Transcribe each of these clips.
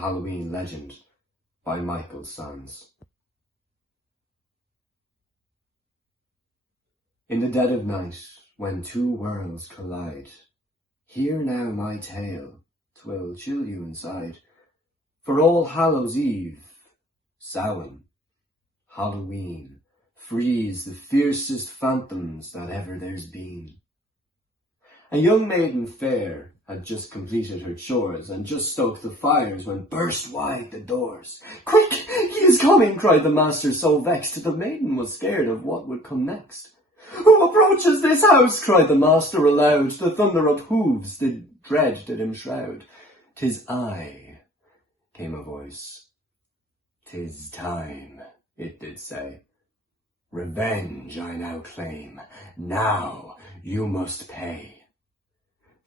Halloween Legend by Michael Sands. In the dead of night, when two worlds collide, hear now my tale, 'twill chill you inside. For All Hallows Eve, Samhain, Halloween, frees the fiercest phantoms that ever there's been. A young maiden fair had just completed her chores and just stoked the fires when burst wide the doors. "Quick, he is coming!" cried the master, so vexed the maiden was scared of what would come next. "Who approaches this house?" cried the master aloud. The thunder of hooves did dread did him shroud. "'Tis I," came a voice. "'Tis time," it did say. "Revenge I now claim. Now you must pay."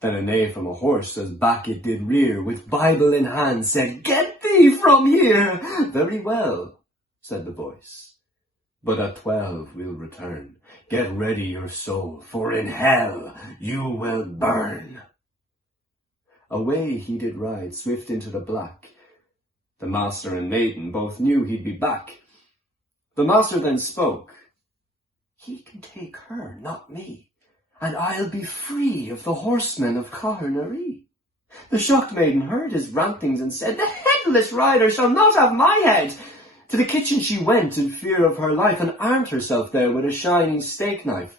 Then a neigh from a horse as back it did rear, with Bible in hand, said, "Get thee from here!" "Very well," said the voice, "but at 12 we'll return. Get ready your soul, for in hell you will burn." Away he did ride, swift into the black. The master and maiden both knew he'd be back. The master then spoke, "He can take her, not me, and I'll be free of the horsemen of Carnary." The shocked maiden heard his rantings and said, "The headless rider shall not have my head." To the kitchen she went in fear of her life, and armed herself there with a shining steak knife.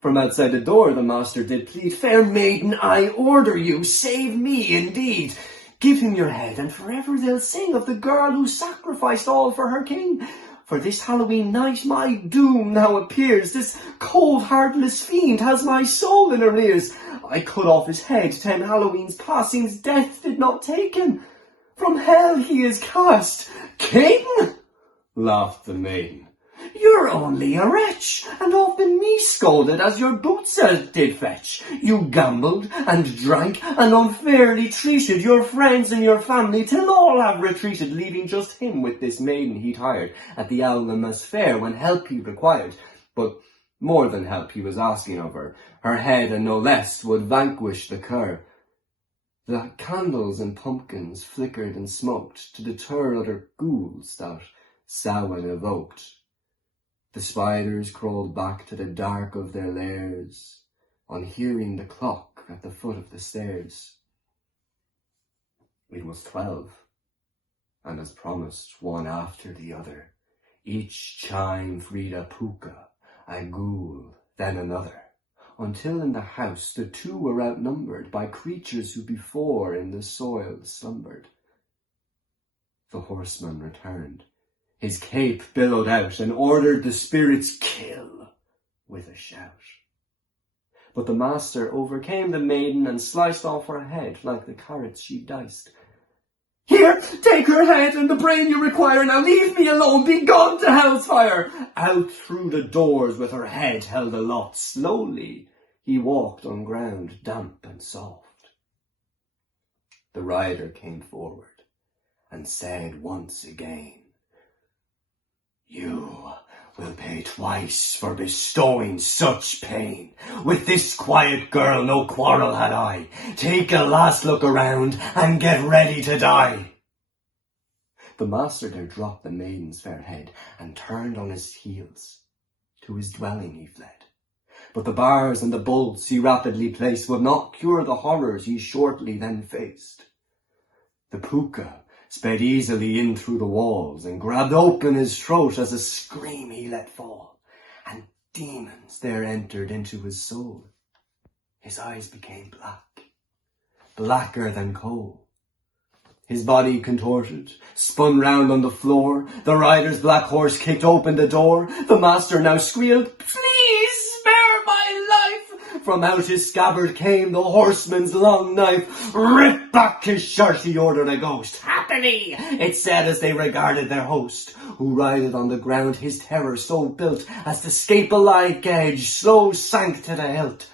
From outside the door the master did plead, "Fair maiden, I order you, save me indeed. Give him your head, and forever they'll sing of the girl who sacrificed all for her king. For this Halloween night my doom now appears. This cold, heartless fiend has my soul in her ears. I cut off his head 10 Halloweens past, seems death did not take him. From hell he is cast." "King?" laughed the maiden. "You're only a wretch, and often me scolded as your boots did fetch. You gambled and drank and unfairly treated your friends and your family till all have retreated, leaving just him with this maiden he'd hired at the Owlmas fair when help he required. But more than help he was asking of her. Her head and no less would vanquish the cur." The candles and pumpkins flickered and smoked to deter other ghouls that Samhain evoked. The spiders crawled back to the dark of their lairs on hearing the clock at the foot of the stairs. It was 12, and as promised, one after the other, each chime freed a puka, a ghoul, then another, until in the house the two were outnumbered by creatures who before in the soil slumbered. The horseman returned. His cape billowed out and ordered the spirits kill with a shout. But the master overcame the maiden and sliced off her head like the carrots she diced. "Here, take her head and the brain you require. Now leave me alone, be gone to hell's fire." Out through the doors with her head held aloft, slowly he walked on ground damp and soft. The rider came forward and said once again, "You will pay twice for bestowing such pain. With this quiet girl no quarrel had I. Take a last look around and get ready to die." The master there dropped the maiden's fair head and turned on his heels. To his dwelling he fled. But the bars and the bolts he rapidly placed would not cure the horrors he shortly then faced. The puka sped easily in through the walls and grabbed open his throat as a scream he let fall, and demons there entered into his soul. His eyes became black, blacker than coal. His body contorted, spun round on the floor. The rider's black horse kicked open the door. The master now squealed, "Please spare my life!" From out his scabbard came the horseman's long knife. "Rip back his shirt," he ordered a ghost. "Happily," it said as they regarded their host, who writhed on the ground, his terror so built as the scape-alike edge slow sank to the hilt.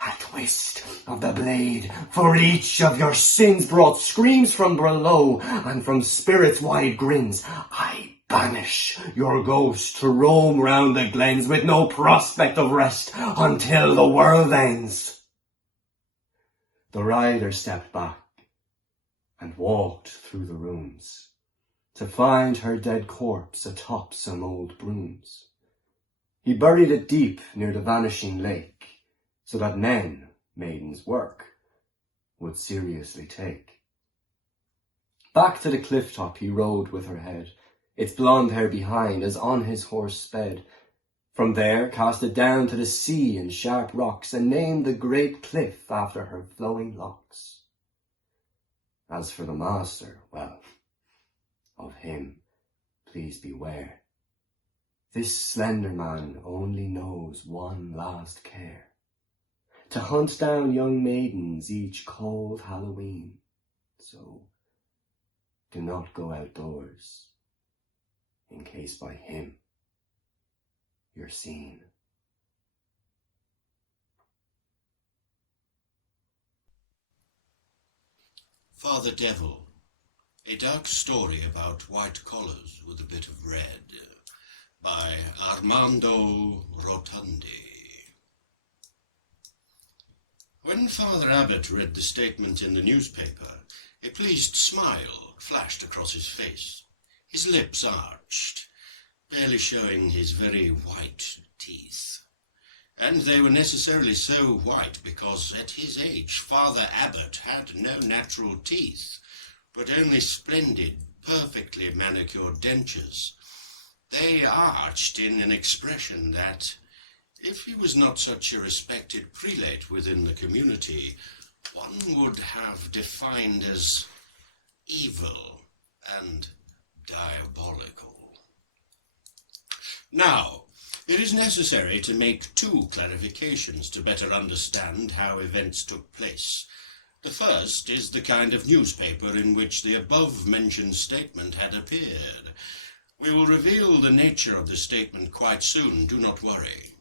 A twist of the blade for each of your sins brought screams from below, and from spirits' wide grins. I banish your ghost to roam round the glens with no prospect of rest until the world ends. The rider stepped back, and walked through the rooms, to find her dead corpse atop some old brooms. He buried it deep near the vanishing lake, so that men, maiden's work, would seriously take. Back to the cliff top he rode with her head, its blonde hair behind as on his horse sped. From there cast it down to the sea and sharp rocks, and named the great cliff after her flowing locks. As for the master, well, of him please beware. This slender man only knows one last care, to hunt down young maidens each cold Halloween. So do not go outdoors, in case by him you're seen. Father Devil, a dark story about white collars with a bit of red, by Armando Rotondi. When Father Abbot read the statement in the newspaper, a pleased smile flashed across his face. His lips arched, barely showing his very white teeth. And they were necessarily so white because at his age Father Abbot had no natural teeth, but only splendid, perfectly manicured dentures. They arched in an expression that, if he was not such a respected prelate within the community, one would have defined as evil and diabolical. Now, it is necessary to make two clarifications to better understand how events took place. The first is the kind of newspaper in which the above-mentioned statement had appeared. We will reveal the nature of the statement quite soon, do not worry.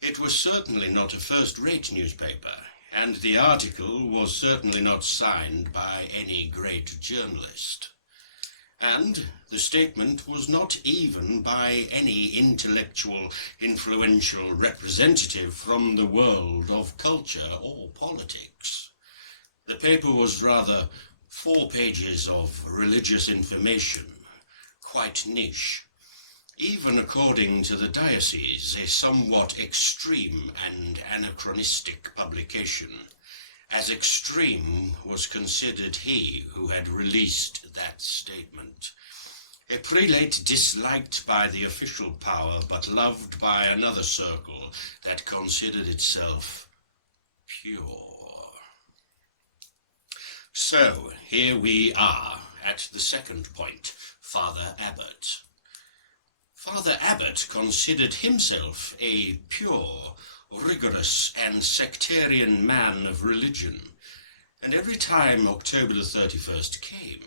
It was certainly not a first-rate newspaper, and the article was certainly not signed by any great journalist. And the statement was not even by any intellectual, influential representative from the world of culture or politics. The paper was rather 4 pages of religious information, quite niche. Even according to the diocese, a somewhat extreme and anachronistic publication. As extreme was considered he who had released that statement. A prelate disliked by the official power, but loved by another circle that considered itself pure. So, here we are at the second point, Father Abbot. Father Abbot considered himself a pure, rigorous and sectarian man of religion, and every time October the 31st came,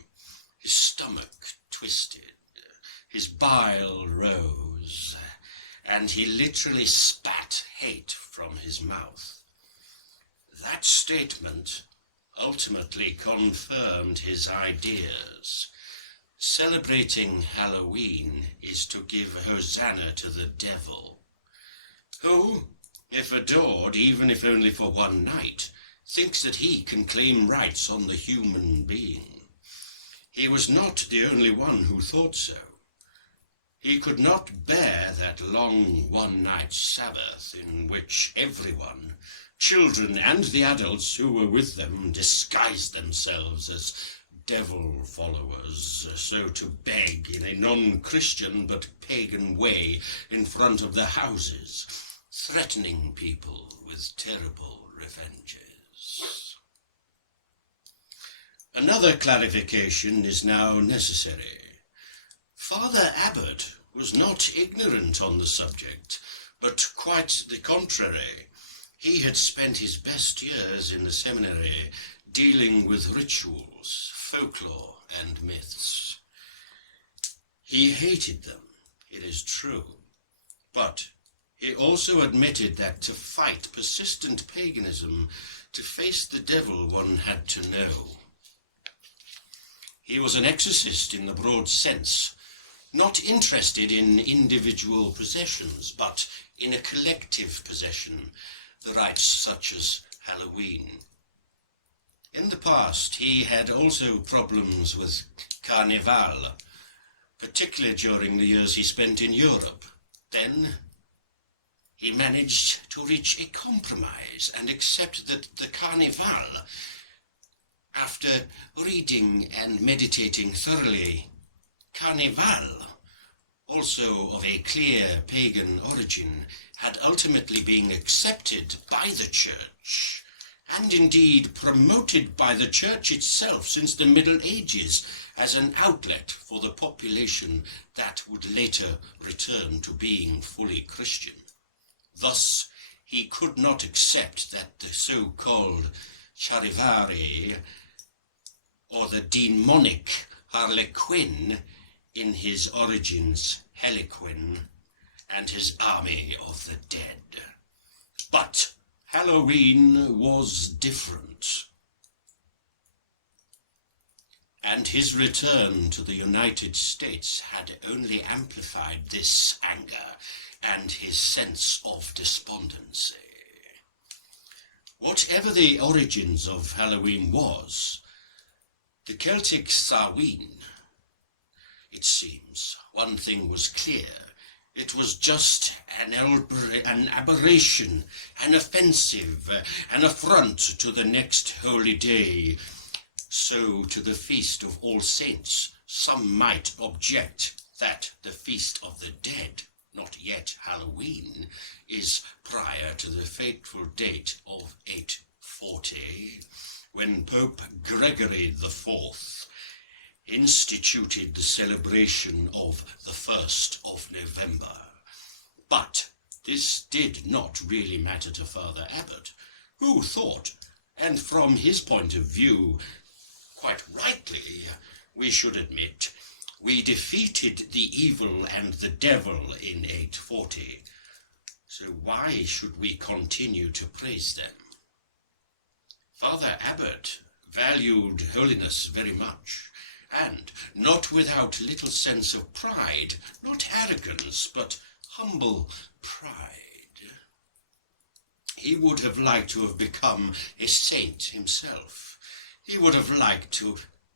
his stomach twisted, his bile rose, and he literally spat hate from his mouth. That statement ultimately confirmed his ideas. Celebrating Halloween is to give Hosanna to the devil, who, if adored, even if only for one night, thinks that he can claim rights on the human being. He was not the only one who thought so. He could not bear that long one-night Sabbath in which everyone, children and the adults who were with them, disguised themselves as devil followers, so to beg in a non-Christian but pagan way in front of the houses, threatening people with terrible revenges. Another clarification is now necessary. Father Abbot was not ignorant on the subject, but quite the contrary. He had spent his best years in the seminary dealing with rituals, folklore, and myths. He hated them, it is true, but he also admitted that to fight persistent paganism, to face the devil, one had to know. He was an exorcist in the broad sense, not interested in individual possessions, but in a collective possession, the rites such as Halloween. In the past, he had also problems with Carnival, particularly during the years he spent in Europe. Then he managed to reach a compromise and accept that the Carnival, after reading and meditating thoroughly, Carnival, also of a clear pagan origin, had ultimately been accepted by the Church, and indeed promoted by the Church itself since the Middle Ages as an outlet for the population that would later return to being fully Christian. Thus, he could not accept that the so-called Charivari, or the demonic Harlequin, in his origins Harlequin, and his army of the dead. But Halloween was different, and his return to the United States had only amplified this anger and his sense of despondency. Whatever the origins of Halloween was, the Celtic Samhain, it seems, one thing was clear. It was just an aberration, an offensive, an affront to the next holy day. So to the Feast of All Saints, some might object that the Feast of the Dead, not yet Halloween, is prior to the fateful date of 840, when Pope Gregory IV instituted the celebration of the 1st of November. But this did not really matter to Father Abbot, who thought, and from his point of view, quite rightly, we should admit, we defeated the evil and the devil in 840. So why should we continue to praise them? Father Abbot valued holiness very much, and not without little sense of pride, not arrogance, but humble pride. He would have liked to have become a saint himself. He would have liked to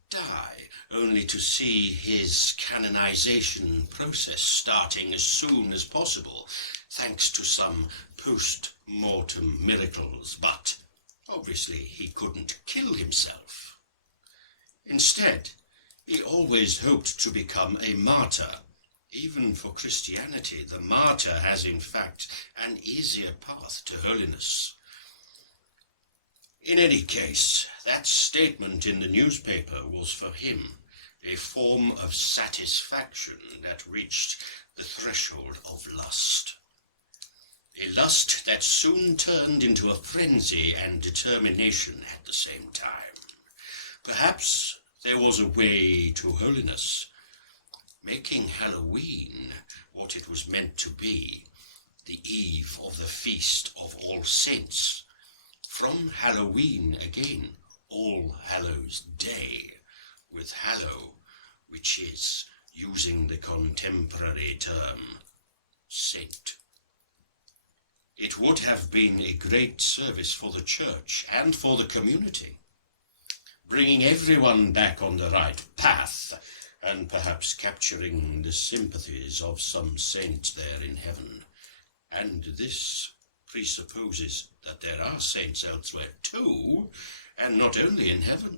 die, only to see his canonization process starting as soon as possible, thanks to some post-mortem miracles, but obviously he couldn't kill himself. Instead, he always hoped to become a martyr. Even for Christianity, the martyr has in fact an easier path to holiness. In any case, that statement in the newspaper was for him a form of satisfaction that reached the threshold of lust. A lust that soon turned into a frenzy and determination at the same time. Perhaps there was a way to holiness, making Halloween what it was meant to be, the eve of the Feast of All Saints. From Halloween again, All Hallows Day, with hallow, which is, using the contemporary term, saint. It would have been a great service for the Church and for the community, bringing everyone back on the right path, and perhaps capturing the sympathies of some saint there in heaven. And this presupposes that there are saints elsewhere too, and not only in heaven.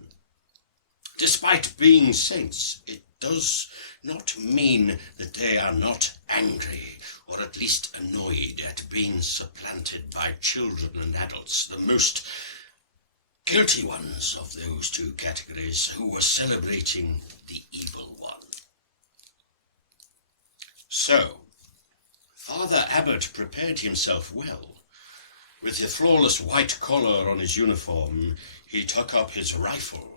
Despite being saints, it does not mean that they are not angry, or at least annoyed at being supplanted by children and adults, the most guilty ones of those two categories, who were celebrating the evil one. So, Father Abbot prepared himself well. With the flawless white collar on his uniform, he took up his rifle.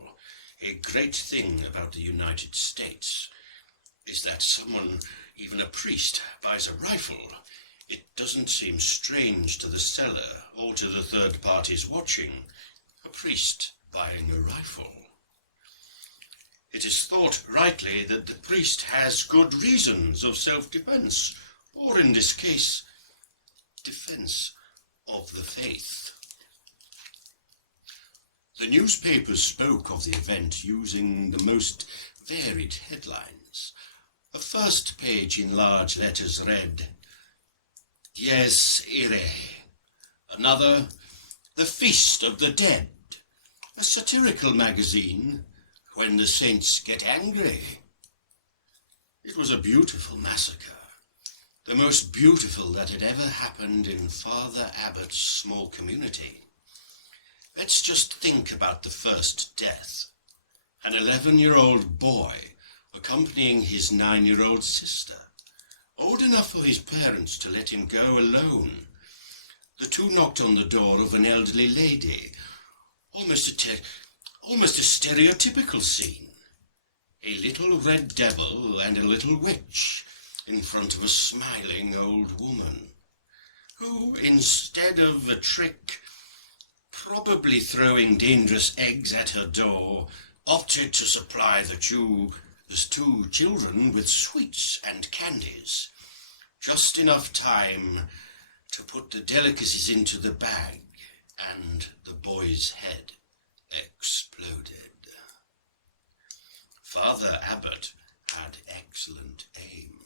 A great thing about the United States is that someone, even a priest, buys a rifle. It doesn't seem strange to the seller or to the third parties watching. A priest buying a rifle. It is thought rightly that the priest has good reasons of self-defense, or in this case, defense of the faith. The newspapers spoke of the event using the most varied headlines. A first page in large letters read, Dies Irae. Another, The Feast of the Dead. A satirical magazine, When the Saints Get Angry. It was a beautiful massacre, the most beautiful that had ever happened in Father Abbott's small community. Let's just think about the first death. An 11-year-old boy accompanying his 9-year-old sister, old enough for his parents to let him go alone. The two knocked on the door of an elderly lady, almost a stereotypical scene. A little red devil and a little witch in front of a smiling old woman, who, instead of a trick, probably throwing dangerous eggs at her door, opted to supply the two children with sweets and candies. Just enough time to put the delicacies into the bag, and the boy's head exploded. Father Abbott had excellent aim.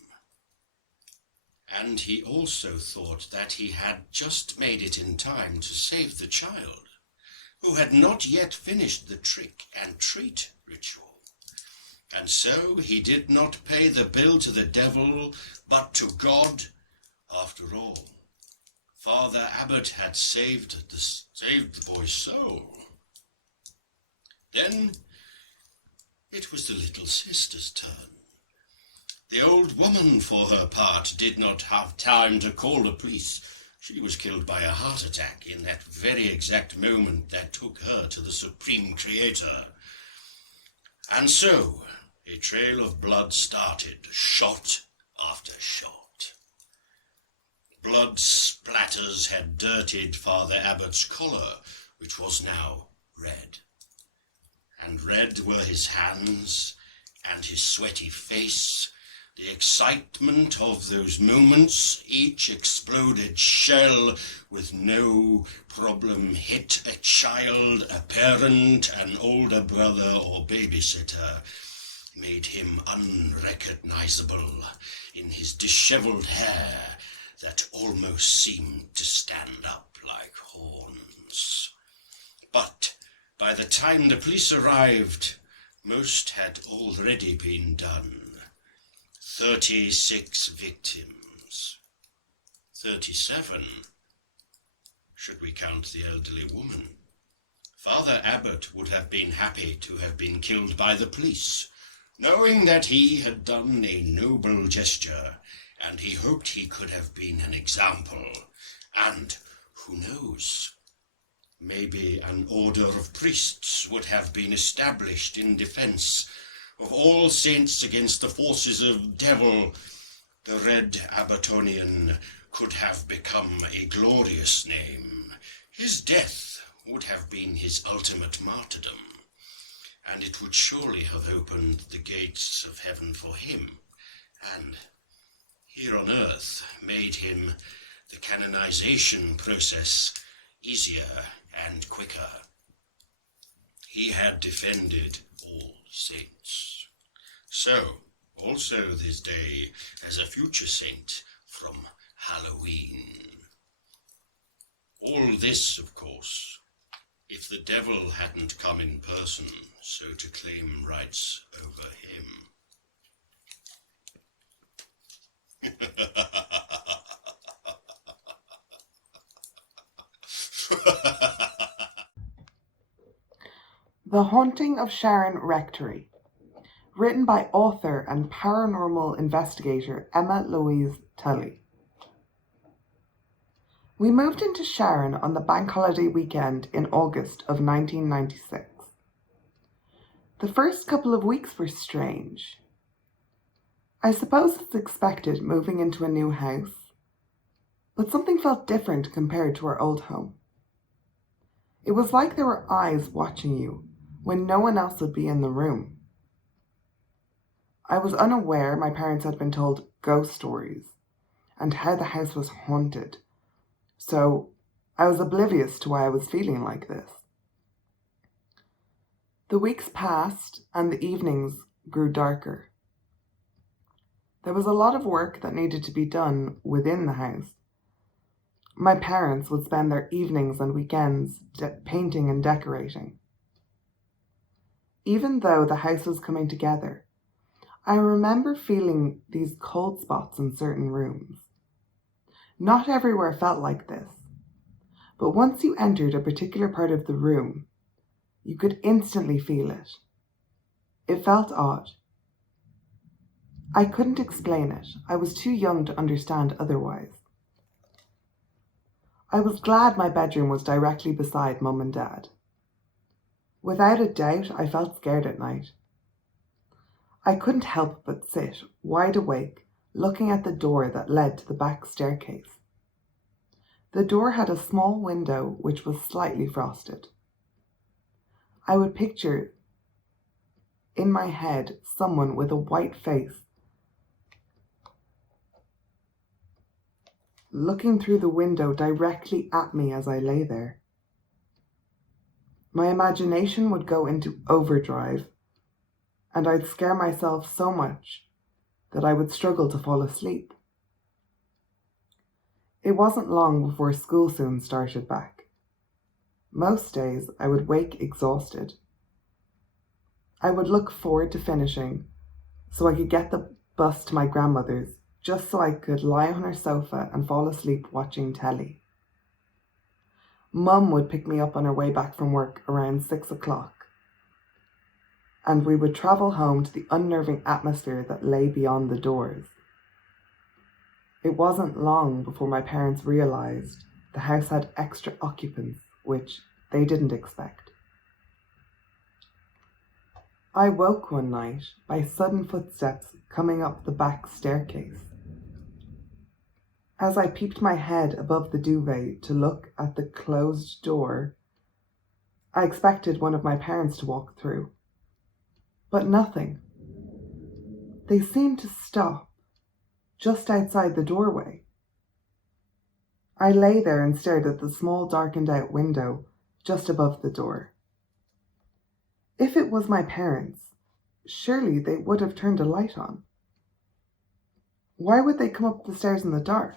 And he also thought that he had just made it in time to save the child, who had not yet finished the trick and treat ritual. And so he did not pay the bill to the devil, but to God. After all, Father Abbott had saved the boy's soul. Then it was the little sister's turn. The old woman, for her part, did not have time to call the police. She was killed by a heart attack in that very exact moment that took her to the Supreme Creator. And so, a trail of blood started, shot after shot. Blood splatters had dirtied Father Abbott's collar, which was now red. And red were his hands and his sweaty face. The excitement of those moments, each exploded shell with no problem hit a child, a parent, an older brother or babysitter, made him unrecognizable in his disheveled hair that almost seemed to stand up like horns. But by the time the police arrived, most had already been done. 36 victims. 37, should we count the elderly woman. Father Abbott would have been happy to have been killed by the police, knowing that he had done a noble gesture, and he hoped he could have been an example. And, who knows, maybe an order of priests would have been established in defense of all saints against the forces of devil. The Red Abbottonian could have become a glorious name. His death would have been his ultimate martyrdom, and it would surely have opened the gates of heaven for him, and here on earth made him the canonization process easier and quicker. He had defended all saints. So, also this day as a future saint from Halloween. All this, of course, if the devil hadn't come in person so to claim rights over him. The Haunting of Sharon, Rectory, written by author and paranormal investigator Emma Louise Tully. We moved into Sharon on the bank holiday weekend in August of 1996. The first couple of weeks were strange. I suppose it's expected moving into a new house, but something felt different compared to our old home. It was like there were eyes watching you when no one else would be in the room. I was unaware my parents had been told ghost stories and how the house was haunted, so I was oblivious to why I was feeling like this. The weeks passed and the evenings grew darker. There was a lot of work that needed to be done within the house. My parents would spend their evenings and weekends painting and decorating. Even though the house was coming together, I remember feeling these cold spots in certain rooms. Not everywhere felt like this, but once you entered a particular part of the room, you could instantly feel it. It felt odd. I couldn't explain it. I was too young to understand otherwise. I was glad my bedroom was directly beside Mum and Dad. Without a doubt, I felt scared at night. I couldn't help but sit, wide awake, looking at the door that led to the back staircase. The door had a small window which was slightly frosted. I would picture in my head someone with a white face looking through the window directly at me as I lay there. My imagination would go into overdrive, and I'd scare myself so much that I would struggle to fall asleep. It wasn't long before school soon started back. Most days I would wake exhausted. I would look forward to finishing so I could get the bus to my grandmother's, just so I could lie on her sofa and fall asleep watching telly. Mum would pick me up on her way back from work around 6 o'clock, and we would travel home to the unnerving atmosphere that lay beyond the doors. It wasn't long before my parents realised the house had extra occupants, which they didn't expect. I woke one night by sudden footsteps coming up the back staircase. As I peeped my head above the duvet to look at the closed door, I expected one of my parents to walk through. But nothing. They seemed to stop just outside the doorway. I lay there and stared at the small darkened out window just above the door. If it was my parents, surely they would have turned a light on. Why would they come up the stairs in the dark?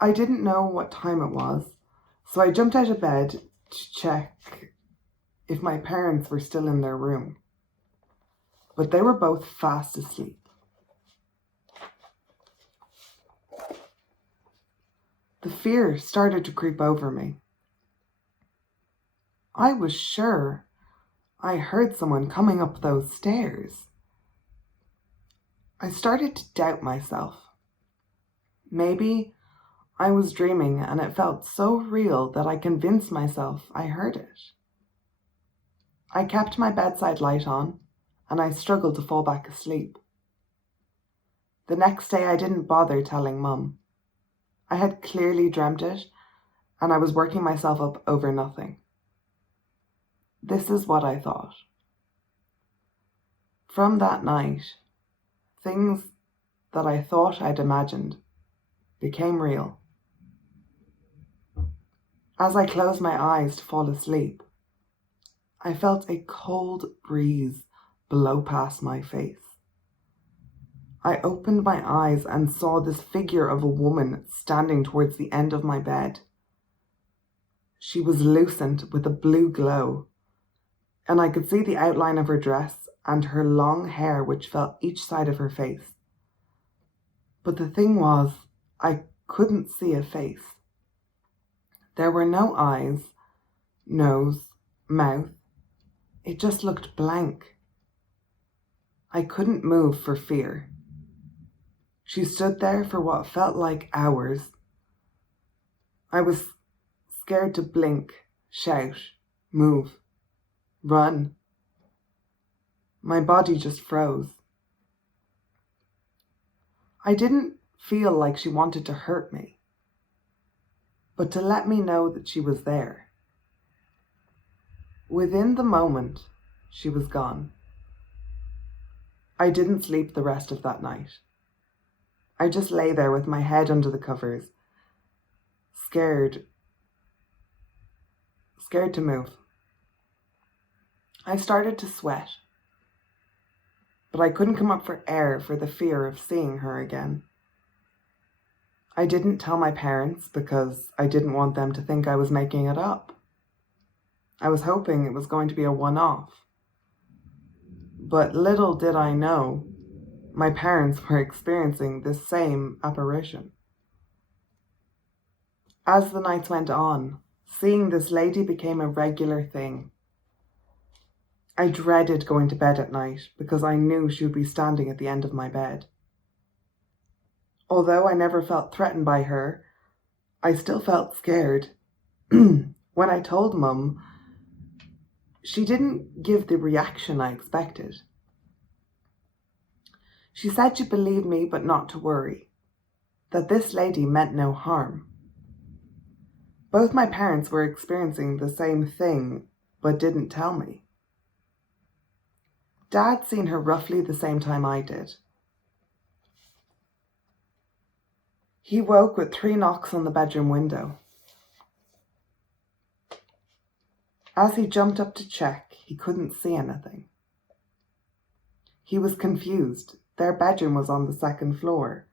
I didn't know what time it was, so I jumped out of bed to check if my parents were still in their room. But they were both fast asleep. The fear started to creep over me. I was sure I heard someone coming up those stairs. I started to doubt myself. Maybe I was dreaming and it felt so real that I convinced myself I heard it. I kept my bedside light on and I struggled to fall back asleep. The next day I didn't bother telling Mum. I had clearly dreamt it and I was working myself up over nothing. This is what I thought. From that night, things that I thought I'd imagined became real. As I closed my eyes to fall asleep, I felt a cold breeze blow past my face. I opened my eyes and saw this figure of a woman standing towards the end of my bed. She was lucent with a blue glow, and I could see the outline of her dress and her long hair which fell each side of her face. But the thing was, I couldn't see a face. There were no eyes, nose, mouth. It just looked blank. I couldn't move for fear. She stood there for what felt like hours. I was scared to blink, shout, move, run. My body just froze. I didn't feel like she wanted to hurt me, but to let me know that she was there. Within the moment, she was gone. I didn't sleep the rest of that night. I just lay there with my head under the covers, scared to move. I started to sweat, but I couldn't come up for air for the fear of seeing her again. I didn't tell my parents because I didn't want them to think I was making it up. I was hoping it was going to be a one-off. But little did I know, my parents were experiencing this same apparition. As the nights went on, seeing this lady became a regular thing. I dreaded going to bed at night because I knew she would be standing at the end of my bed. Although I never felt threatened by her, I still felt scared. When I told Mum, she didn't give the reaction I expected. She said she'd believe me but not to worry, that this lady meant no harm. Both my parents were experiencing the same thing but didn't tell me. Dad seen her roughly the same time I did. He woke with 3 knocks on the bedroom window. As he jumped up to check, he couldn't see anything. He was confused. Their bedroom was on the 2nd floor.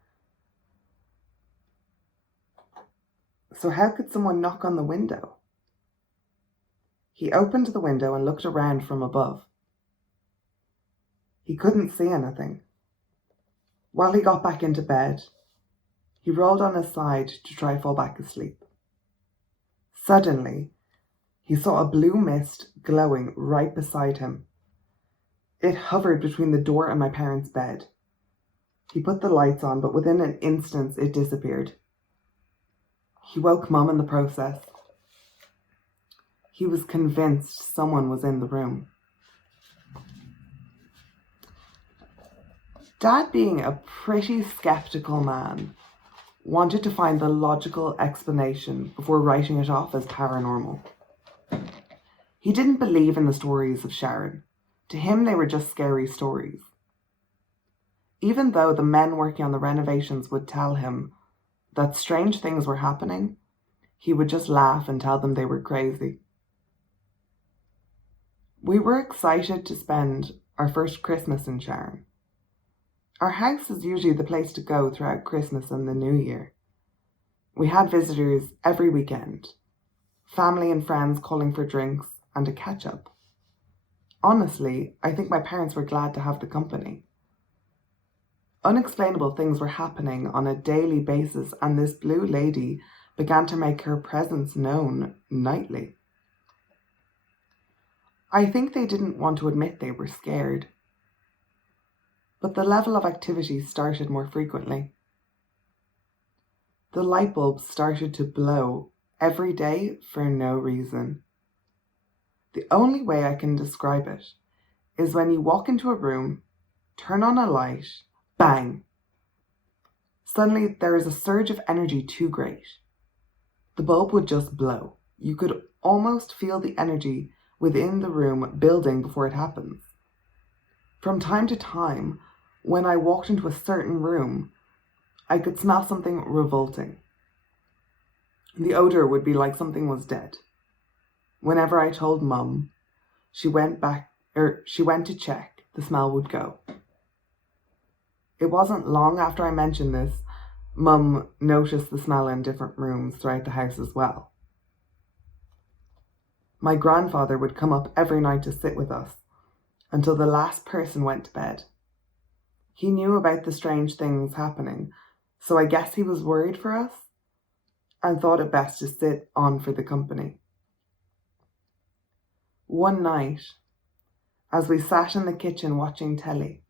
So how could someone knock on the window? He opened the window and looked around from above. He couldn't see anything. While he got back into bed, he rolled on his side to try fall back asleep. Suddenly, he saw a blue mist glowing right beside him. It hovered between the door and my parents' bed. He put the lights on, but within an instant it disappeared. He woke Mum in the process. He was convinced someone was in the room. Dad, being a pretty skeptical man, wanted to find the logical explanation before writing it off as paranormal. He didn't believe in the stories of Sharon. To him, they were just scary stories. Even though the men working on the renovations would tell him that strange things were happening, he would just laugh and tell them they were crazy. We were excited to spend our first Christmas in Sharon. Our house is usually the place to go throughout Christmas and the New Year. We had visitors every weekend, family and friends calling for drinks and a catch-up. Honestly, I think my parents were glad to have the company. Unexplainable things were happening on a daily basis, and this blue lady began to make her presence known nightly. I think they didn't want to admit they were scared, but the level of activity started more frequently. The light bulbs started to blow every day for no reason. The only way I can describe it is when you walk into a room, turn on a light, bang! Suddenly there is a surge of energy too great. The bulb would just blow. You could almost feel the energy within the room building before it happens. From time to time, when I walked into a certain room, I could smell something revolting. The odor would be like something was dead. Whenever I told Mum, she went to check, the smell would go. It wasn't long after I mentioned this, Mum noticed the smell in different rooms throughout the house as well. My grandfather would come up every night to sit with us until the last person went to bed. He knew about the strange things happening, so I guess he was worried for us and thought it best to sit on for the company. One night, as we sat in the kitchen watching telly,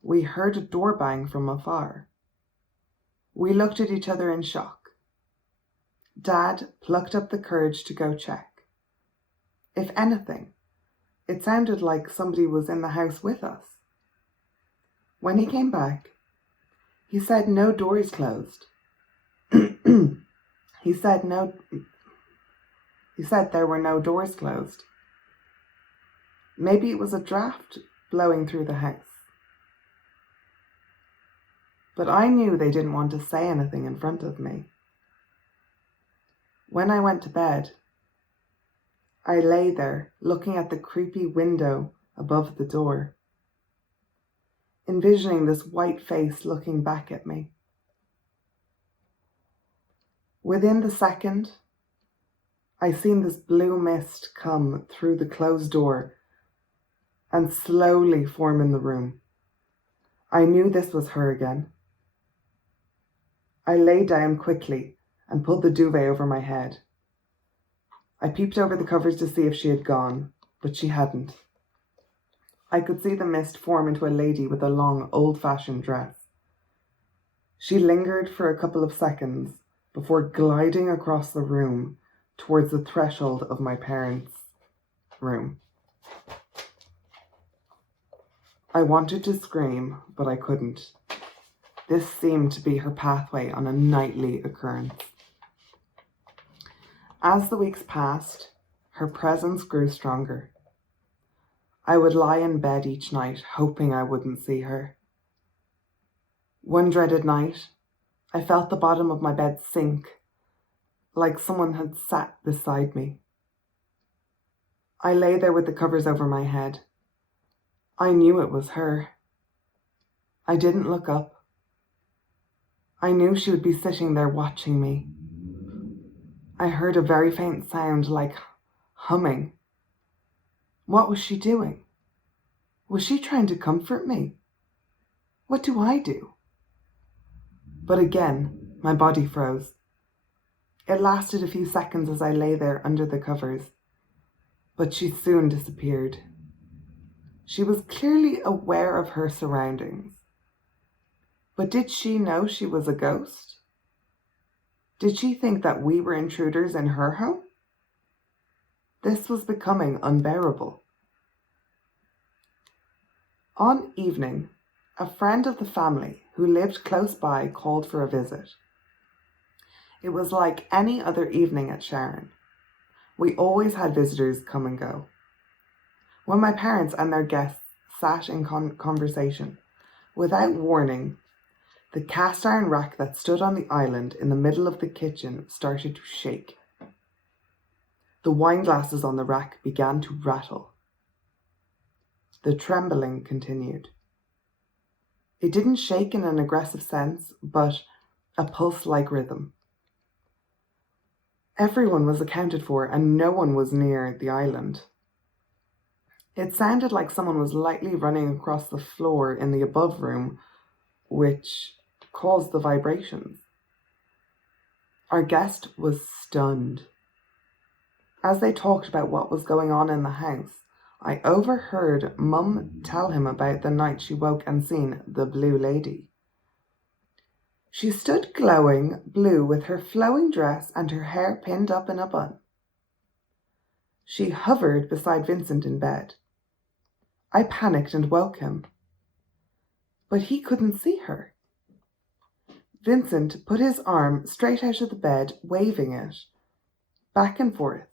we heard a door bang from afar. We looked at each other in shock. Dad plucked up the courage to go check. If anything, it sounded like somebody was in the house with us. When he came back, he said no doors closed. He said there were no doors closed. Maybe it was a draft blowing through the house. But I knew they didn't want to say anything in front of me. When I went to bed, I lay there, looking at the creepy window above the door, envisioning this white face looking back at me. Within the second, I seen this blue mist come through the closed door and slowly form in the room. I knew this was her again. I lay down quickly and pulled the duvet over my head. I peeped over the covers to see if she had gone, but she hadn't. I could see the mist form into a lady with a long, old-fashioned dress. She lingered for a couple of seconds before gliding across the room towards the threshold of my parents' room. I wanted to scream, but I couldn't. This seemed to be her pathway on a nightly occurrence. As the weeks passed, her presence grew stronger. I would lie in bed each night, hoping I wouldn't see her. One dreaded night, I felt the bottom of my bed sink, like someone had sat beside me. I lay there with the covers over my head. I knew it was her. I didn't look up. I knew she would be sitting there watching me. I heard a very faint sound like humming. What was she doing? Was she trying to comfort me? What do I do? But again, my body froze. It lasted a few seconds as I lay there under the covers, but she soon disappeared. She was clearly aware of her surroundings. But did she know she was a ghost? Did she think that we were intruders in her home? This was becoming unbearable. On evening, a friend of the family who lived close by called for a visit. It was like any other evening at Sharon. We always had visitors come and go. When my parents and their guests sat in conversation, without warning, the cast iron rack that stood on the island in the middle of the kitchen started to shake. The wine glasses on the rack began to rattle. The trembling continued. It didn't shake in an aggressive sense, but a pulse-like rhythm. Everyone was accounted for and no one was near the island. It sounded like someone was lightly running across the floor in the above room, which caused the vibrations. Our guest was stunned. As they talked about what was going on in the house, I overheard Mum tell him about the night she woke and seen the blue lady. She stood glowing blue with her flowing dress and her hair pinned up in a bun. She hovered beside Vincent in bed. I panicked and woke him, but he couldn't see her. Vincent put his arm straight out of the bed, waving it back and forth,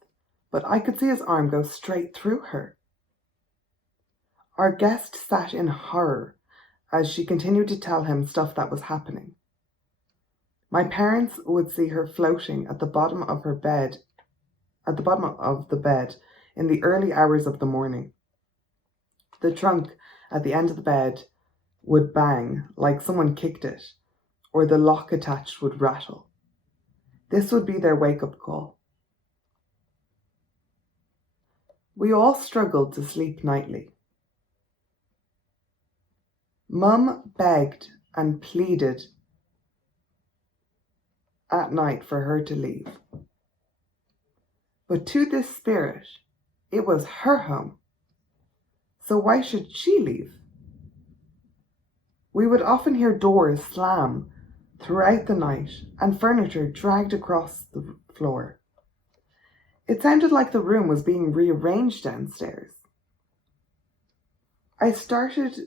but I could see his arm go straight through her. Our guest sat in horror as she continued to tell him stuff that was happening. My parents would see her floating at the bottom of the bed in the early hours of the morning. The trunk at the end of the bed would bang like someone kicked it, or the lock attached would rattle. This would be their wake-up call. We all struggled to sleep nightly. Mum begged and pleaded at night for her to leave. But to this spirit, it was her home. So why should she leave? We would often hear doors slam throughout the night and furniture dragged across the floor. It sounded like the room was being rearranged downstairs. I started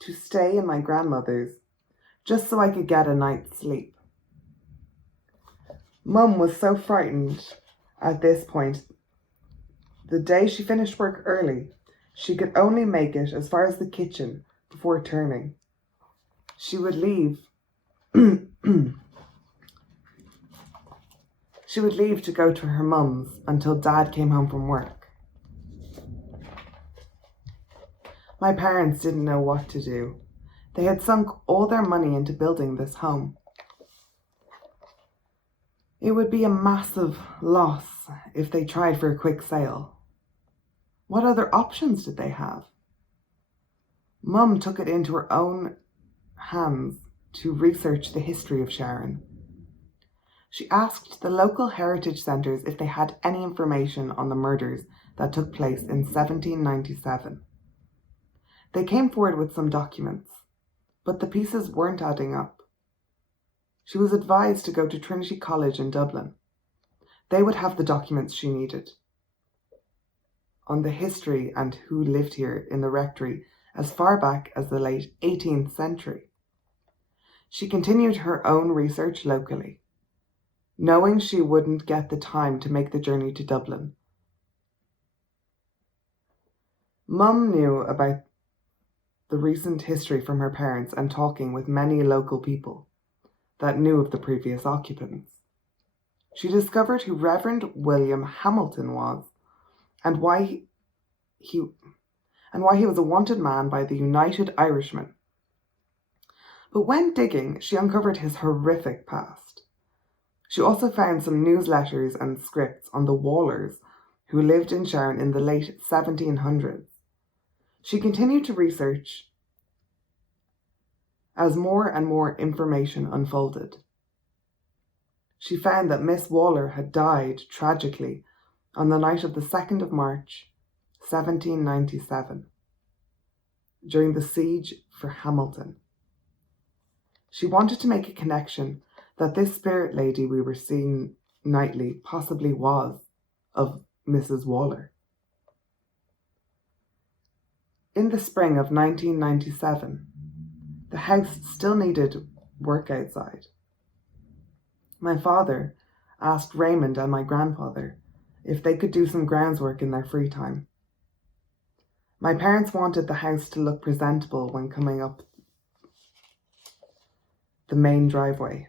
to stay in my grandmother's just so I could get a night's sleep. Mum was so frightened at this point. The day she finished work early, she could only make it as far as the kitchen before turning. She would leave. She would leave to go to her mum's until Dad came home from work. My parents didn't know what to do. They had sunk all their money into building this home. It would be a massive loss if they tried for a quick sale. What other options did they have? Mum took it into her own hands to research the history of Sharon. She asked the local heritage centres if they had any information on the murders that took place in 1797. They came forward with some documents, but the pieces weren't adding up. She was advised to go to Trinity College in Dublin. They would have the documents she needed on the history and who lived here in the Rectory as far back as the late 18th century. She continued her own research locally, knowing she wouldn't get the time to make the journey to Dublin. Mum knew about the recent history from her parents and talking with many local people that knew of the previous occupants. She discovered who Reverend William Hamilton was and why he was a wanted man by the United Irishmen. But when digging, she uncovered his horrific past. She also found some newsletters and scripts on the Wallers who lived in Sharon in the late 1700s. She continued to research as more and more information unfolded. She found that Miss Waller had died tragically on the night of the 2nd of March, 1797, during the siege for Hamilton. She wanted to make a connection that this spirit lady we were seeing nightly possibly was of Mrs. Waller. In the spring of 1997, the house still needed work outside. My father asked Raymond and my grandfather if they could do some groundswork in their free time. My parents wanted the house to look presentable when coming up the main driveway.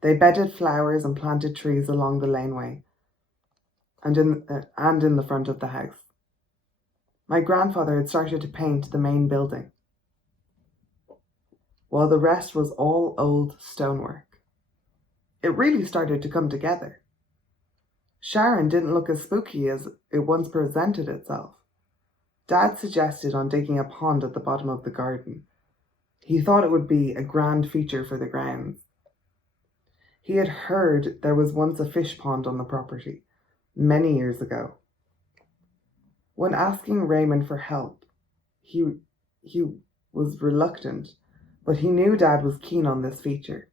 They bedded flowers and planted trees along the laneway and in the front of the house. My grandfather had started to paint the main building, while the rest was all old stonework. It really started to come together. Sharon didn't look as spooky as it once presented itself. Dad suggested on digging a pond at the bottom of the garden. He thought it would be a grand feature for the grounds. He had heard there was once a fish pond on the property, many years ago. When asking Raymond for help, he was reluctant, but he knew Dad was keen on this feature.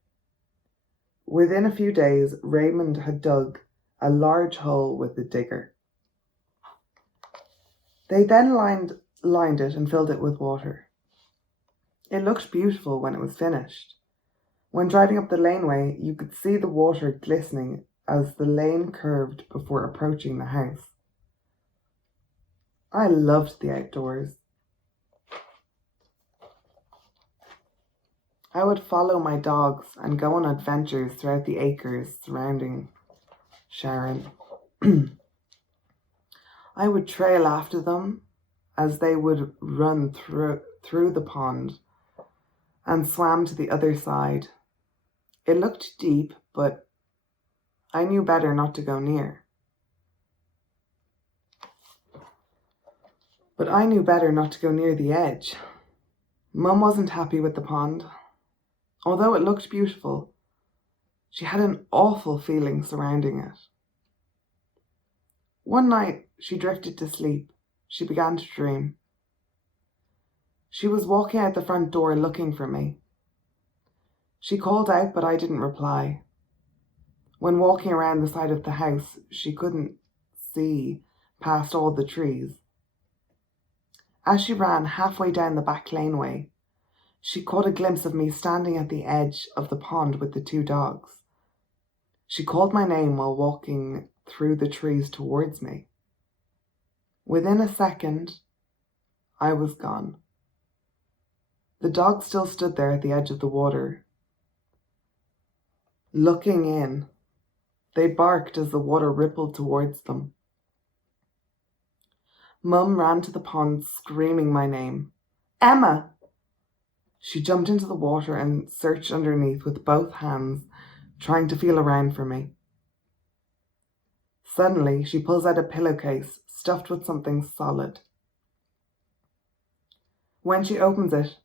Within a few days, Raymond had dug a large hole with the digger. They then lined it and filled it with water. It looked beautiful when it was finished. When driving up the laneway, you could see the water glistening as the lane curved before approaching the house. I loved the outdoors. I would follow my dogs and go on adventures throughout the acres surrounding Sharon. I would trail after them as they would run through the pond and swam to the other side. It looked deep, but I knew better not to go near. The edge. Mum wasn't happy with the pond. Although it looked beautiful, she had an awful feeling surrounding it. One night, she drifted to sleep. She began to dream. She was walking out the front door looking for me. She called out, but I didn't reply. When walking around the side of the house, she couldn't see past all the trees. As she ran halfway down the back laneway, she caught a glimpse of me standing at the edge of the pond with the two dogs. She called my name while walking through the trees towards me. Within a second, I was gone. The dogs still stood there at the edge of the water, looking in. They barked as the water rippled towards them. Mum ran to the pond screaming my name. Emma! She jumped into the water and searched underneath with both hands, trying to feel around for me. Suddenly, she pulls out a pillowcase stuffed with something solid. When she opens it,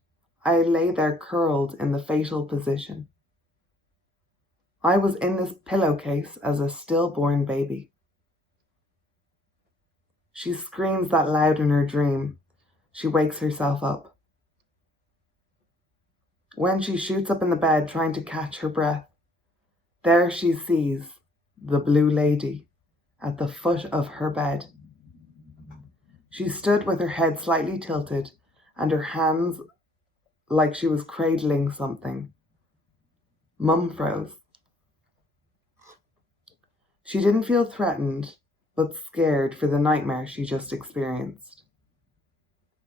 I lay there curled in the fatal position. I was in this pillowcase as a stillborn baby. She screams that loud in her dream. She wakes herself up. When she shoots up in the bed trying to catch her breath, there she sees the blue lady at the foot of her bed. She stood with her head slightly tilted and her hands like she was cradling something. Mum froze. She didn't feel threatened, but scared for the nightmare she just experienced.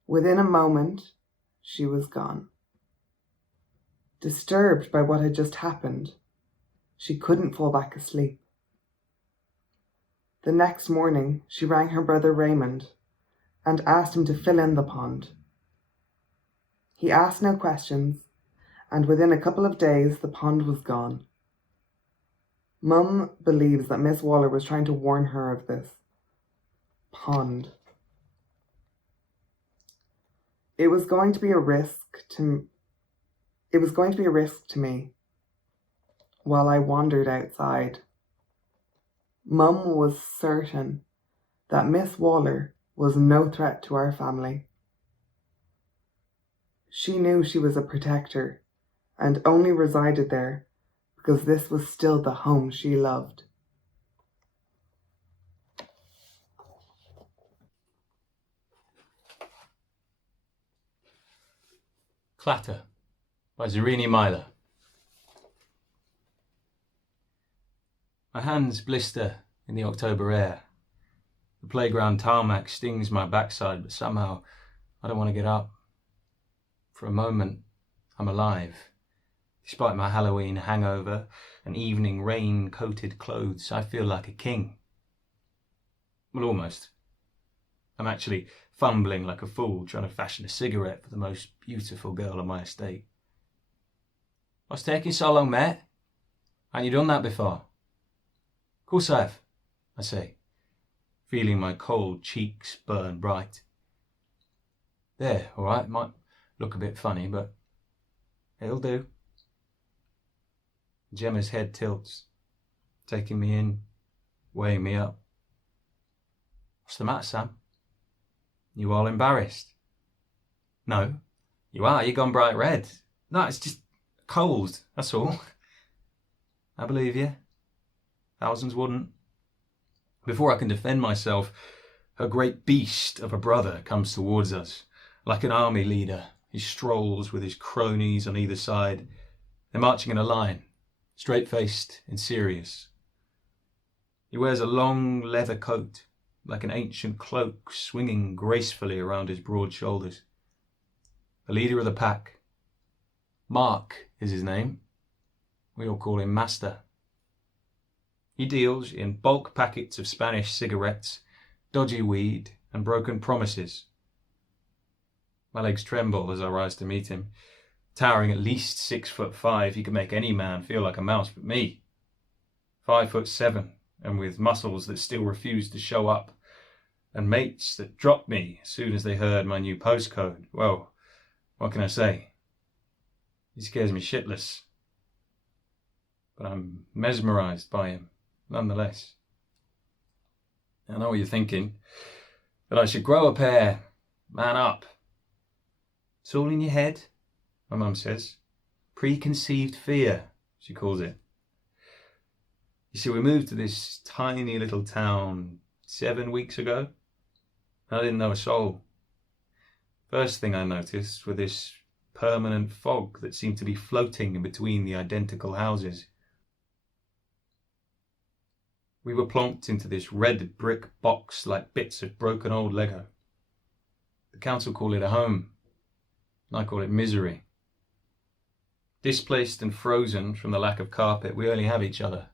Within a moment, she was gone. Disturbed by what had just happened, she couldn't fall back asleep. The next morning, she rang her brother Raymond and asked him to fill in the pond. He asked no questions, and within a couple of days, the pond was gone. Mum believes that Miss Waller was trying to warn her of this pond. It was going to be a risk to me while I wandered outside. Mum was certain that Miss Waller was no threat to our family. She knew she was a protector and only resided there because this was still the home she loved. Clatter by Tzarini Meyler. My hands blister in the October air. The playground tarmac stings my backside, but somehow I don't want to get up. For a moment, I'm alive. Despite my Halloween hangover and evening rain-coated clothes, I feel like a king. Well, almost. I'm actually fumbling like a fool trying to fashion a cigarette for the most beautiful girl on my estate. What's taking so long, mate? Ain't you done that before? Of course I have, I say, feeling my cold cheeks burn bright. There, all right, might look a bit funny, but it'll do. Gemma's head tilts, taking me in, weighing me up. What's the matter, Sam? You all embarrassed? No. You are, you've gone bright red. No, it's just cold, that's all. I believe you. Thousands wouldn't. Before I can defend myself, a great beast of a brother comes towards us. Like an army leader, he strolls with his cronies on either side. They're marching in a line, straight-faced and serious. He wears a long leather coat, like an ancient cloak swinging gracefully around his broad shoulders. The leader of the pack. Mark is his name. We all call him Master. He deals in bulk packets of Spanish cigarettes, dodgy weed, and broken promises. My legs tremble as I rise to meet him. Towering at least 6'5", he can make any man feel like a mouse but me. 5'7", and with muscles that still refuse to show up, and mates that dropped me as soon as they heard my new postcode. Well, what can I say? He scares me shitless. But I'm mesmerised by him, nonetheless. I know what you're thinking, that I should grow a pair, man up. It's all in your head, my mum says. Preconceived fear, she calls it. You see, we moved to this tiny little town 7 weeks ago. I didn't know a soul. First thing I noticed was this permanent fog that seemed to be floating in between the identical houses. We were plonked into this red brick box like bits of broken old Lego. The council call it a home. I call it misery. Displaced and frozen from the lack of carpet, we only have each other.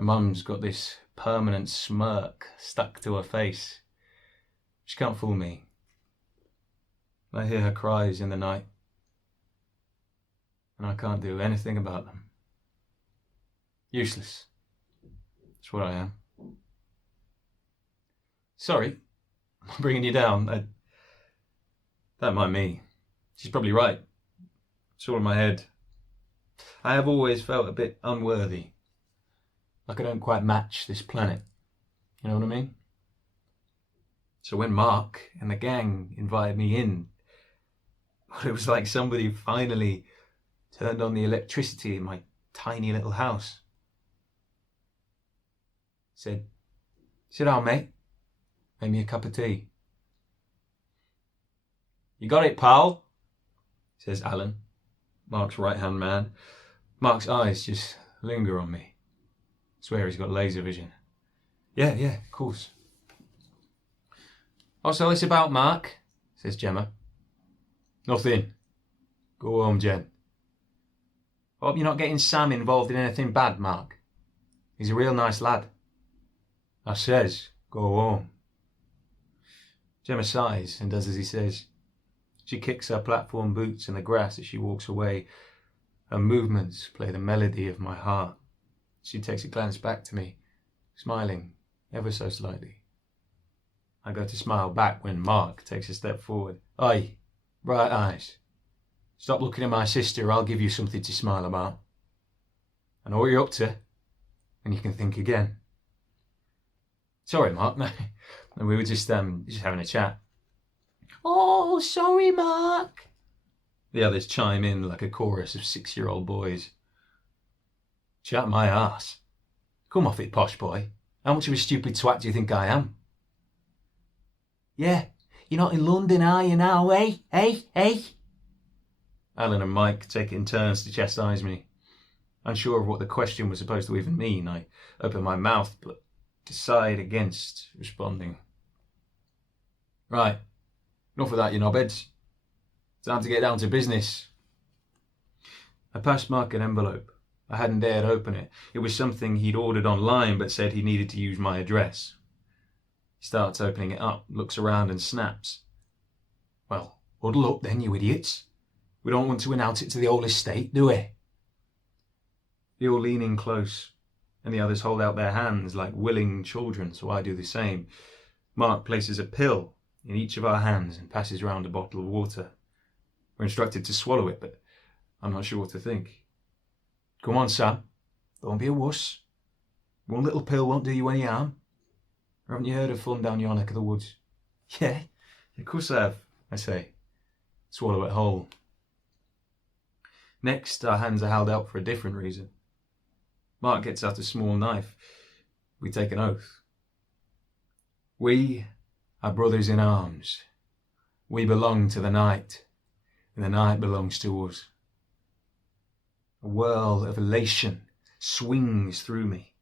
And Mum's got this permanent smirk stuck to her face. She can't fool me. I hear her cries in the night, and I can't do anything about them. Useless. That's what I am. Sorry, I'm bringing you down. Don't mind me. She's probably right. It's all in my head. I have always felt a bit unworthy. Like I don't quite match this planet. You know what I mean? So when Mark and the gang invited me in, it was like somebody finally turned on the electricity in my tiny little house. Said, "Sit down, mate. Make me a cup of tea." "You got it, pal," says Alan, Mark's right-hand man. Mark's eyes just linger on me. I swear he's got laser vision. Yeah, of course. "What's all this about, Mark?" says Gemma. "Nothing. Go home, Jen." "I hope you're not getting Sam involved in anything bad, Mark. He's a real nice lad." "I says, go home." Gemma sighs and does as he says. She kicks her platform boots in the grass as she walks away. Her movements play the melody of my heart. She takes a glance back to me, smiling ever so slightly. I go to smile back when Mark takes a step forward. "Oi, bright eyes. Stop looking at my sister, I'll give you something to smile about. I know what you're up to, and you can think again." "Sorry, Mark, no, we were just having a chat." "Oh, sorry, Mark." The others chime in like a chorus of 6-year-old boys. "Chat my arse. Come off it, posh boy. How much of a stupid twat do you think I am?" "Yeah, you're not in London, are you now, eh? Alan and Mike take it in turns to chastise me. Unsure of what the question was supposed to even mean, I open my mouth but decide against responding. "Right, enough of that, you knobheads. Time to get down to business." I passed Mark an envelope. I hadn't dared open it. It was something he'd ordered online but said he needed to use my address. He starts opening it up, looks around and snaps. "Well, huddle up then, you idiots. We don't want to announce it to the whole estate, do we?" They all lean in close, and the others hold out their hands like willing children, so I do the same. Mark places a pill in each of our hands and passes round a bottle of water. We're instructed to swallow it, but I'm not sure what to think. "Come on, Sam. Don't be a wuss. One little pill won't do you any harm. Or haven't you heard of fun down your neck of the woods?" "Yeah, of course I have," I say. Swallow it whole. Next, our hands are held out for a different reason. Mark gets out a small knife. We take an oath. "We are brothers in arms. We belong to the night, and the night belongs to us." A whirl of elation swings through me.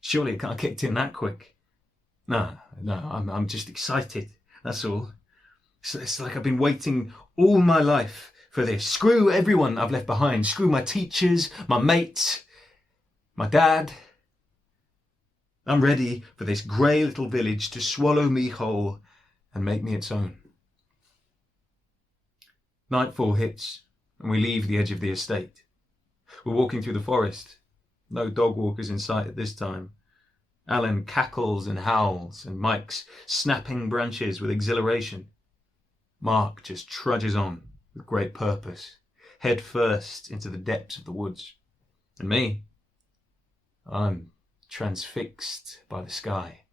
Surely it can't have kicked in that quick. No, I'm just excited, that's all. It's like I've been waiting all my life for this. Screw everyone I've left behind. Screw my teachers, my mates, my dad. I'm ready for this grey little village to swallow me whole and make me its own. Nightfall hits, and we leave the edge of the estate. We're walking through the forest. No dog walkers in sight at this time. Alan cackles and howls, and Mike's snapping branches with exhilaration. Mark just trudges on with great purpose, head first into the depths of the woods. And me, I'm transfixed by the sky.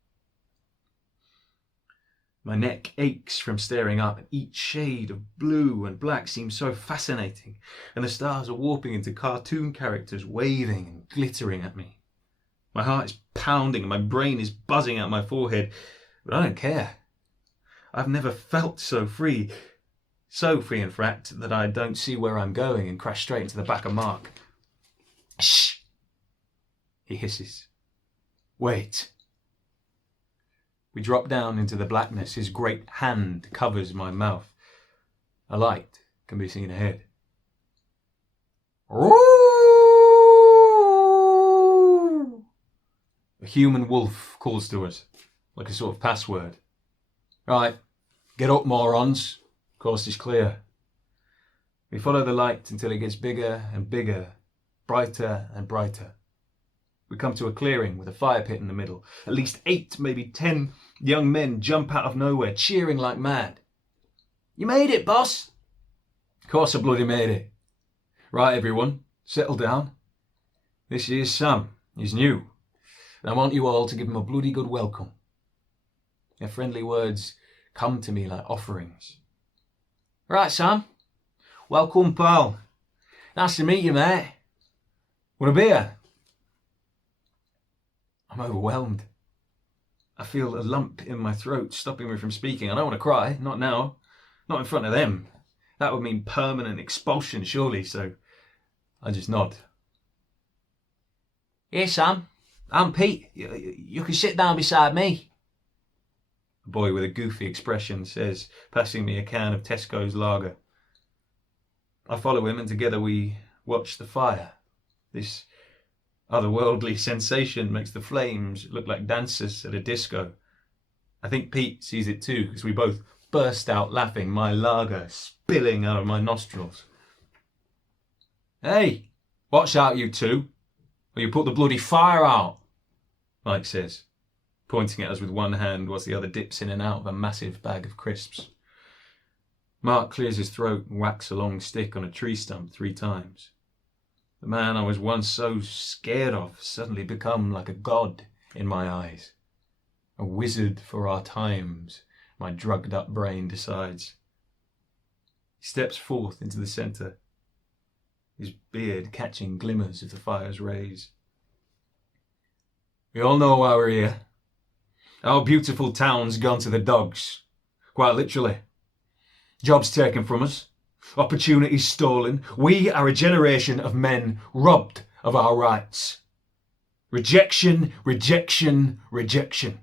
My neck aches from staring up, and each shade of blue and black seems so fascinating, and the stars are warping into cartoon characters waving and glittering at me. My heart is pounding and my brain is buzzing out my forehead, but I don't care. I've never felt so free. So free, in fact, that I don't see where I'm going and crash straight into the back of Mark. "Shh!" he hisses. "Wait." We drop down into the blackness. His great hand covers my mouth. A light can be seen ahead. "Ooh!" A human wolf calls to us, like a sort of password. Right, get up, morons. Coast is clear. We follow the light until it gets bigger and bigger, brighter and brighter. We come to a clearing with a fire pit in the middle. At least 8, maybe 10 young men jump out of nowhere, cheering like mad. You made it, boss! Of course I bloody made it. Right, everyone, settle down. This here's Sam. He's new. And I want you all to give him a bloody good welcome. Their friendly words come to me like offerings. Right, Sam. Welcome, pal. Nice to meet you, mate. Want a beer? I'm overwhelmed. I feel a lump in my throat stopping me from speaking. I don't want to cry, not now, not in front of them. That would mean permanent expulsion, surely, so I just nod. Here, Sam, I'm Pete. You can sit down beside me. A boy with a goofy expression says, passing me a can of Tesco's lager. I follow him and together we watch the fire. This otherworldly sensation makes the flames look like dancers at a disco. I think Pete sees it too, because we both burst out laughing, my lager spilling out of my nostrils. Hey, watch out you two, or you put the bloody fire out, Mike says, pointing at us with one hand whilst the other dips in and out of a massive bag of crisps. Mark clears his throat and whacks a long stick on a tree stump 3 times. The man I was once so scared of suddenly become like a god in my eyes. A wizard for our times, my drugged up brain decides. He steps forth into the centre, his beard catching glimmers of the fire's rays. We all know why we're here. Our beautiful town's gone to the dogs, quite literally. Jobs taken from us. Opportunities stolen. We are a generation of men robbed of our rights. Rejection, rejection, rejection.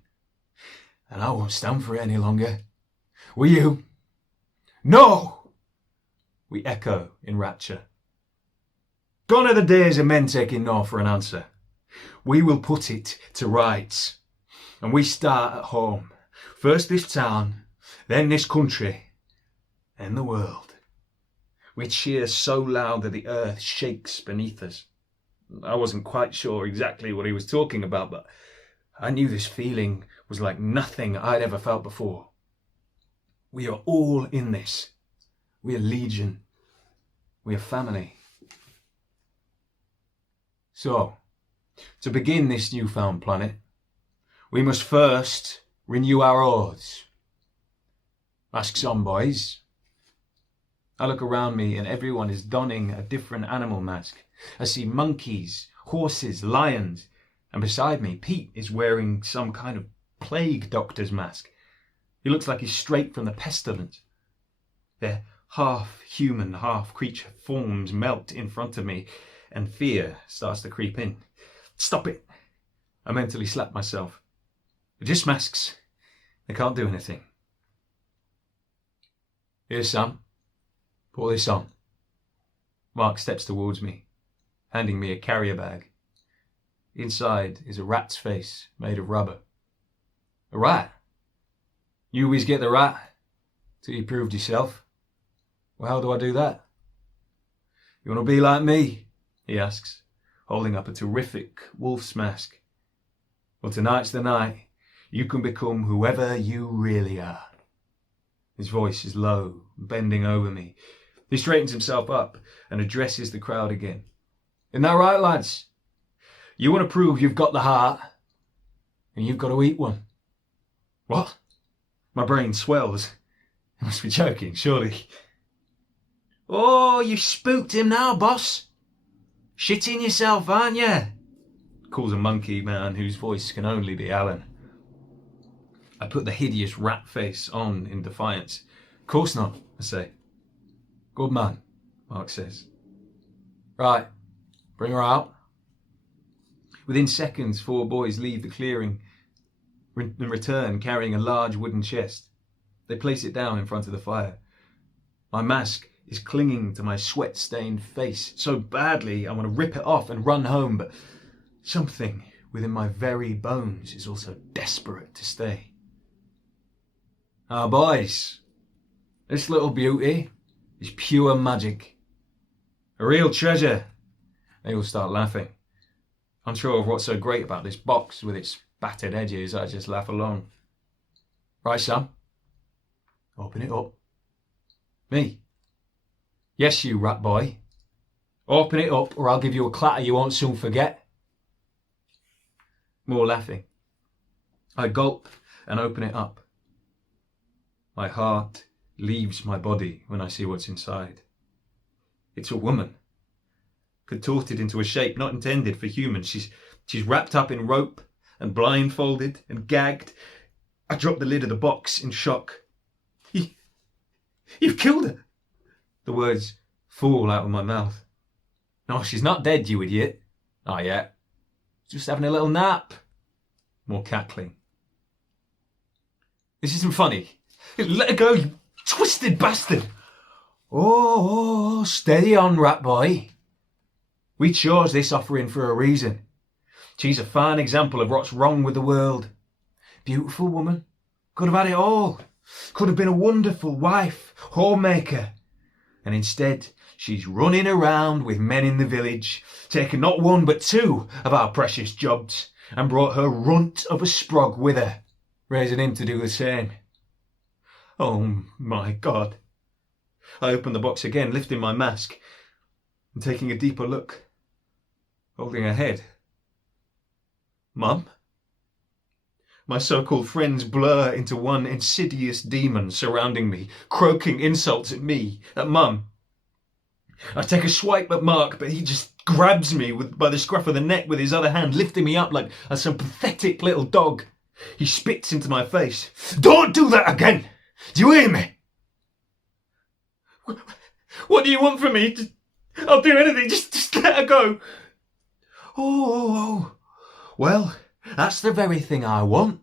And I won't stand for it any longer. Will you? No! We echo in rapture. Gone are the days of men taking no for an answer. We will put it to rights. And we start at home. First this town, then this country, then the world. We cheer so loud that the earth shakes beneath us. I wasn't quite sure exactly what he was talking about, but I knew this feeling was like nothing I'd ever felt before. We are all in this. We are legion. We are family. So, to begin this newfound planet, we must first renew our oaths. Masks on, boys. I look around me and everyone is donning a different animal mask. I see monkeys, horses, lions, and beside me, Pete is wearing some kind of plague doctor's mask. He looks like he's straight from the pestilence. Their half-human, half-creature forms melt in front of me, and fear starts to creep in. Stop it! I mentally slap myself. They're just masks. They can't do anything. Here's Sam. Put this on. Mark steps towards me, handing me a carrier bag. Inside is a rat's face made of rubber. A rat? You always get the rat till you proved yourself. Well, how do I do that? You want to be like me? He asks, holding up a terrific wolf's mask. Well, tonight's the night. You can become whoever you really are. His voice is low, bending over me. He straightens himself up and addresses the crowd again. Isn't that right, lads? You want to prove you've got the heart, and you've got to eat one. What? My brain swells. You must be joking, surely. Oh, you spooked him now, boss. Shitting yourself, aren't you? Calls a monkey man whose voice can only be Alan. I put the hideous rat face on in defiance. Of course not, I say. Good man, Mark says. Right, bring her out. Within seconds, 4 boys leave the clearing and return carrying a large wooden chest. They place it down in front of the fire. My mask is clinging to my sweat-stained face so badly I want to rip it off and run home, but something within my very bones is also desperate to stay. Boys, this little beauty is pure magic. A real treasure. They all start laughing. Unsure of what's so great about this box with its battered edges, I just laugh along. Right, Sam? Open it up. Me? Yes, you rat boy. Open it up or I'll give you a clatter you won't soon forget. More laughing. I gulp and open it up. My heart leaves my body when I see what's inside. It's a woman, contorted into a shape not intended for humans. She's wrapped up in rope and blindfolded and gagged. I drop the lid of the box in shock. You've killed her. The words fall out of my mouth. No, she's not dead, you idiot. Not yet. Just having a little nap. More cackling. This isn't funny. Let her go, you twisted bastard. Oh, steady on, rat boy. We chose this offering for a reason. She's a fine example of what's wrong with the world. Beautiful woman. Could have had it all. Could have been a wonderful wife, homemaker. And instead, she's running around with men in the village, taking not one but two of our precious jobs, and brought her runt of a sprog with her, raising him to do the same. Oh my God. I open the box again, lifting my mask and taking a deeper look, holding her head. Mum? My so-called friends blur into one insidious demon surrounding me, croaking insults at me, at Mum. I take a swipe at Mark, but he just grabs me by the scruff of the neck with his other hand, lifting me up like some pathetic little dog. He spits into my face. Don't do that again! Do you hear me? What do you want from me? I'll do anything. Just let her go. Oh. Well, that's the very thing I want.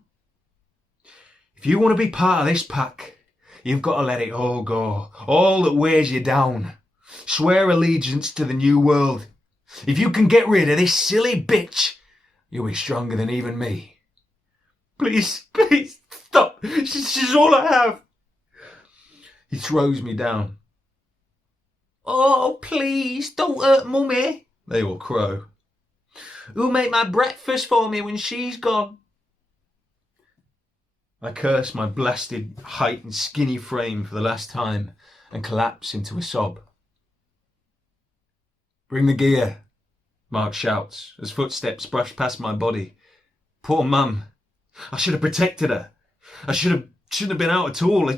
If you want to be part of this pack, you've got to let it all go. All that weighs you down. Swear allegiance to the new world. If you can get rid of this silly bitch, you'll be stronger than even me. Please, stop. She's all I have. He throws me down. Oh, please, don't hurt Mummy, they all crow. Who'll make my breakfast for me when she's gone? I curse my blasted height and skinny frame for the last time and collapse into a sob. Bring the gear, Mark shouts as footsteps brush past my body. Poor Mum. I should have protected her. I shouldn't have been out at all.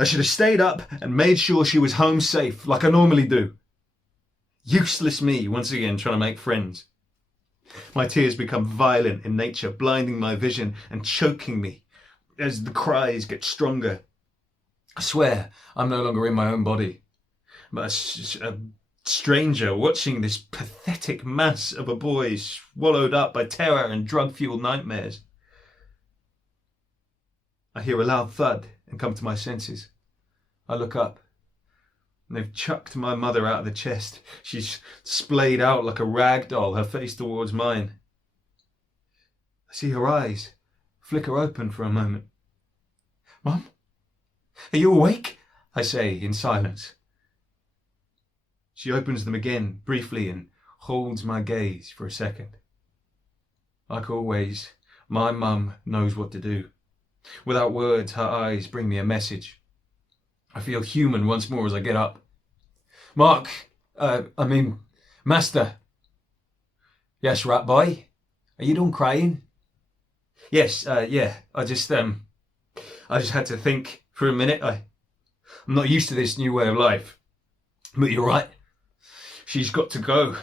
I should have stayed up and made sure she was home safe, like I normally do. Useless me, once again, trying to make friends. My tears become violent in nature, blinding my vision and choking me as the cries get stronger. I swear I'm no longer in my own body, but a stranger watching this pathetic mass of a boy swallowed up by terror and drug-fueled nightmares. I hear a loud thud and come to my senses. I look up, and they've chucked my mother out of the chest. She's splayed out like a rag doll, her face towards mine. I see her eyes flicker open for a moment. Mum, are you awake? I say in silence. She opens them again briefly and holds my gaze for a second. Like always, my mum knows what to do. Without words, her eyes bring me a message. I feel human once more as I get up. Mark, Master. Yes, rat boy. Are you done crying? Yes, yeah. I just had to think for a minute. I'm not used to this new way of life. But you're right. She's got to go.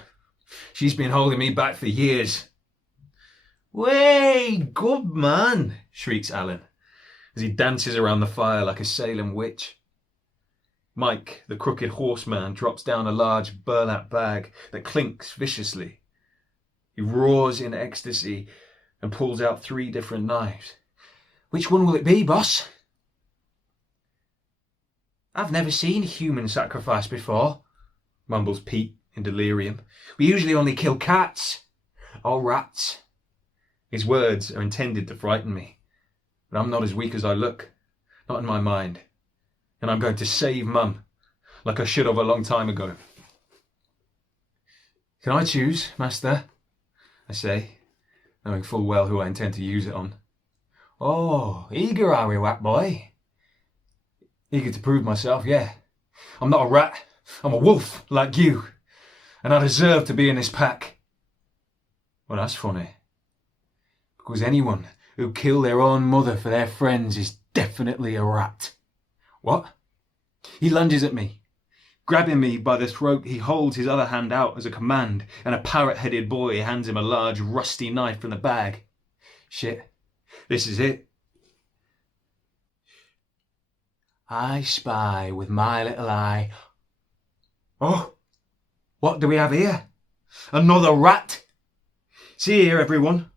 She's been holding me back for years. Way, good man, shrieks Alan, as he dances around the fire like a Salem witch. Mike, the crooked horseman, drops down a large burlap bag that clinks viciously. He roars in ecstasy and pulls out 3 different knives. Which one will it be, boss? I've never seen a human sacrifice before, mumbles Pete in delirium. We usually only kill cats or rats. His words are intended to frighten me, but I'm not as weak as I look, not in my mind, and I'm going to save Mum, like I should have a long time ago. Can I choose, Master? I say, knowing full well who I intend to use it on. Oh, eager are we, Wat boy? Eager to prove myself, yeah. I'm not a rat, I'm a wolf, like you, and I deserve to be in this pack. Well, that's funny. Because anyone who kill their own mother for their friends is definitely a rat. What? He lunges at me. Grabbing me by the throat, he holds his other hand out as a command, and a parrot-headed boy hands him a large, rusty knife from the bag. Shit, this is it. I spy with my little eye. Oh, what do we have here? Another rat? See here, everyone.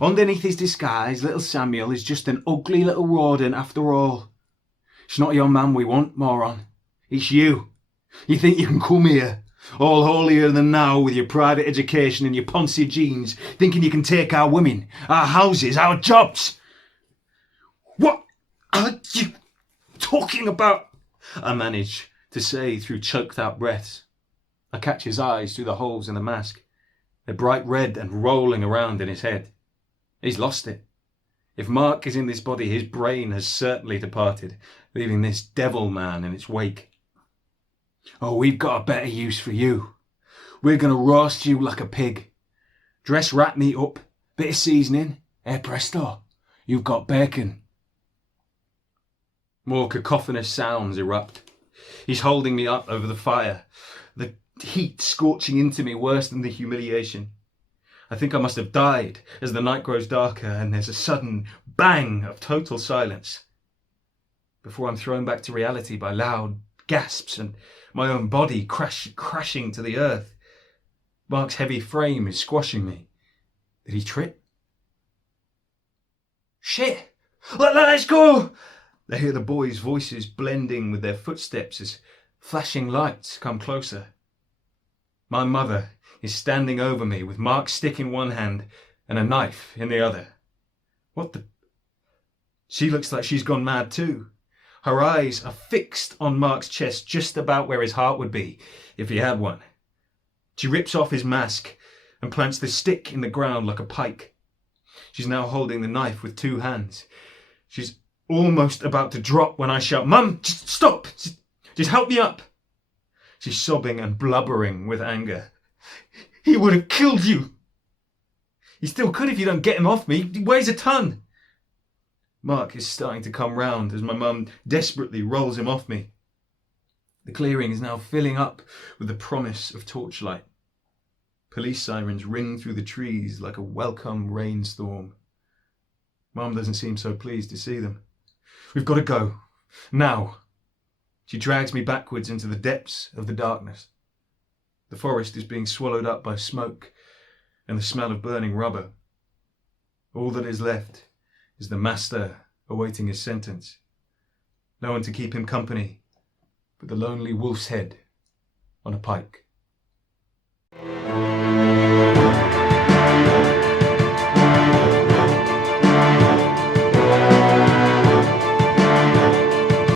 Underneath his disguise, little Samuel is just an ugly little rodent after all. It's not your man we want, moron. It's you. You think you can come here, all holier than thou with your private education and your Ponzi genes, thinking you can take our women, our houses, our jobs? What are you talking about? I manage to say through choked out breaths. I catch his eyes through the holes in the mask. They're bright red and rolling around in his head. He's lost it. If Mark is in this body, his brain has certainly departed, leaving this devil man in its wake. Oh, we've got a better use for you. We're going to roast you like a pig. Dress rat meat up, bit of seasoning, presto, you've got bacon. More cacophonous sounds erupt. He's holding me up over the fire, the heat scorching into me worse than the humiliation. I think I must have died as the night grows darker and there's a sudden bang of total silence before I'm thrown back to reality by loud gasps and my own body crashing to the earth. Mark's heavy frame is squashing me. Did he trip? Shit! Let's go! They hear the boys' voices blending with their footsteps as flashing lights come closer. My mother is standing over me with Mark's stick in one hand and a knife in the other. What the? She looks like she's gone mad too. Her eyes are fixed on Mark's chest just about where his heart would be if he had one. She rips off his mask and plants the stick in the ground like a pike. She's now holding the knife with two hands. She's almost about to drop when I shout, "Mum, just stop! Just help me up!" She's sobbing and blubbering with anger. He would have killed you. He still could if you don't get him off me. He weighs a ton. Mark is starting to come round as my mum desperately rolls him off me. The clearing is now filling up with the promise of torchlight. Police sirens ring through the trees like a welcome rainstorm. Mum doesn't seem so pleased to see them. We've got to go. Now. She drags me backwards into the depths of the darkness. The forest is being swallowed up by smoke and the smell of burning rubber. All that is left is the master awaiting his sentence. No one to keep him company but the lonely wolf's head on a pike.